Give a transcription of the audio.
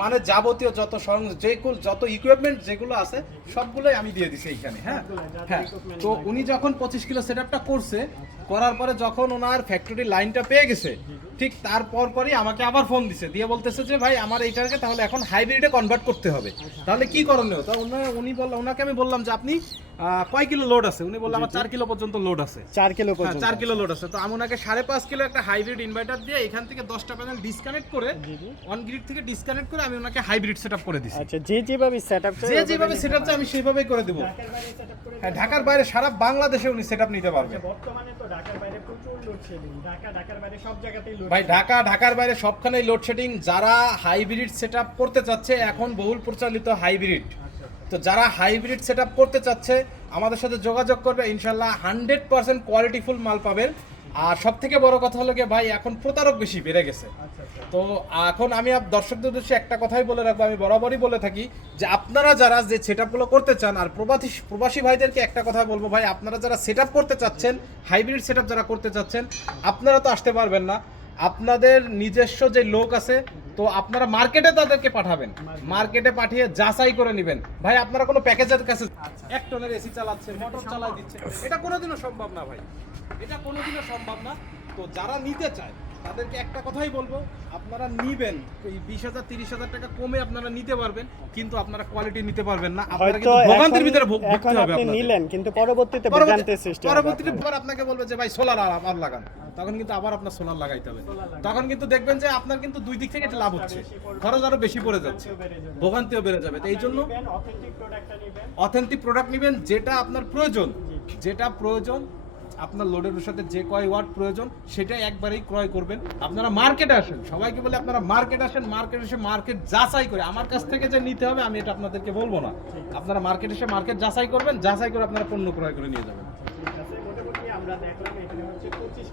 মানে যাবতীয় যত যত ইকুইপমেন্ট যেগুলো আছে সবগুলোই আমি দিয়ে দিছি এইখানে। হ্যাঁ হ্যাঁ, তো উনি যখন 25 কিলো সেটআপটা করছে, করার পরে যখন ওনার ফ্যাক্টরি লাইনটা পেয়ে গেছে, ঠিক তারপর পরই আমাকে আবার ফোন দিছে, দিয়ে বলতেছে যে ভাই আমার এইটাকে তাহলে এখন হাইব্রিডে কনভার্ট করতে হবে, তাহলে কি করণীয়? তো ওনাকে আমি বললাম যে আপনি কয় কিলো লোড আছে? উনি বললেন আমার 4 কিলো পর্যন্ত লোড আছে। 4 কিলো পর্যন্ত? 4 কিলো লোড আছে। তো আমি ওনাকে 5.5 কিলো একটা হাইব্রিড ইনভার্টার দিয়ে এখান থেকে 10টা প্যানেল ডিসকানেক্ট করে, অন গ্রিড থেকে ডিসকানেক্ট করে আমি ওনাকে হাইব্রিড সেটআপ করে দিছি। আচ্ছা, যেভাবে সেটআপ চাই আমি সেইভাবেই করে দেব। হ্যাঁ, ঢাকার বাইরে সারা বাংলাদেশে উনি সেটআপ নিতে পারবে। বর্তমানে তো ঢাকার বাইরে প্রচুর লোডশেডিং, ঢাকার বাইরে সব জায়গাতেই লোড। ভাই ঢাকার বাইরে সবখানেই লোডশেডিং। যারা হাইব্রিড সেটআপ করতে চাচ্ছে, এখন বহুল প্রচলিত হাইব্রিড, তো যারা হাইব্রিড সেটআপ করতে চাচ্ছে আমাদের সাথে যোগাযোগ করবে, ইনশাল্লাহ 100% কোয়ালিটিফুল মাল পাবেন। আর সব থেকে বড় কথা হলো গিয়ে ভাই, এখন প্রতারক বেশি বেড়ে গেছে। তো এখন আমি দর্শকদের উদ্দেশ্যে একটা কথাই বলে রাখবো, আমি বরাবরই বলে থাকি যে আপনারা যারা যে সেটআপগুলো করতে চান, আর প্রবাসী ভাইদেরকে একটা কথা বলবো, ভাই আপনারা যারা সেটআপ করতে চাচ্ছেন, হাইব্রিড সেটআপ যারা করতে চাচ্ছেন, আপনারা তো আসতে পারবেন না, আপনাদের নিজস্ব যে লোক আছে, তো আপনারা মার্কেটে তাদেরকে পাঠাবেন, মার্কেটে পাঠিয়ে যাচাই করে নেবেন। ভাই আপনারা কোনো প্যাকেজের কাছে 1 টনের এসি চালাচ্ছে, মোটর চালাই দিচ্ছে, এটা কোনোদিনও সম্ভব না ভাই, এটা কোনোদিনও সম্ভব না। তো যারা নিতে চায় তাদেরকে একটা কথাই বলবো, আপনারা নিবেন, এই 20,000 30,000 টাকা কমে আপনারা নিতে পারবেন, কিন্তু আপনারা কোয়ালিটি নিতে পারবেন না। আপনারা কিন্তু ভোগান্তির ভিতরে ভুগতে হবে। আপনি নিলেন কিন্তু পরবর্তীতে ভোগান্তির সৃষ্টি হবে। পরবর্তীতে আপনাকে বলবে যে ভাই সোলার আর লাগান, তখন কিন্তু আবার আপনার সোলার লাগাইতে হবে। তখন কিন্তু দেখবেন যে আপনার কিন্তু দুই দিক থেকে এটা লাভ হচ্ছে, খরচ আরো বেশি পড়ে যাচ্ছে, ভোগান্তিও বেড়ে যাবে। তো এই জন্য অথেন্টিক প্রোডাক্ট নেবেন, যেটা আপনার প্রয়োজন, আপনার লোডের সাথে যে কয় ওয়াট প্রয়োজন সেটাই একবারেই ক্রয় করবেন। আপনারা মার্কেটে আসেন, সবাইকে বলে আপনারা মার্কেট আসেন, মার্কেট এসে মার্কেট যাচাই করে, আমার কাছ থেকে যে নিতে হবে আমি এটা আপনাদেরকে বলবো না, আপনারা মার্কেট এসে মার্কেট যাচাই করবেন, যাচাই করে আপনারা পণ্য ক্রয় করে নিয়ে যাবেন। মোটামুটি আমরা দেখলাম এখানে হচ্ছে 25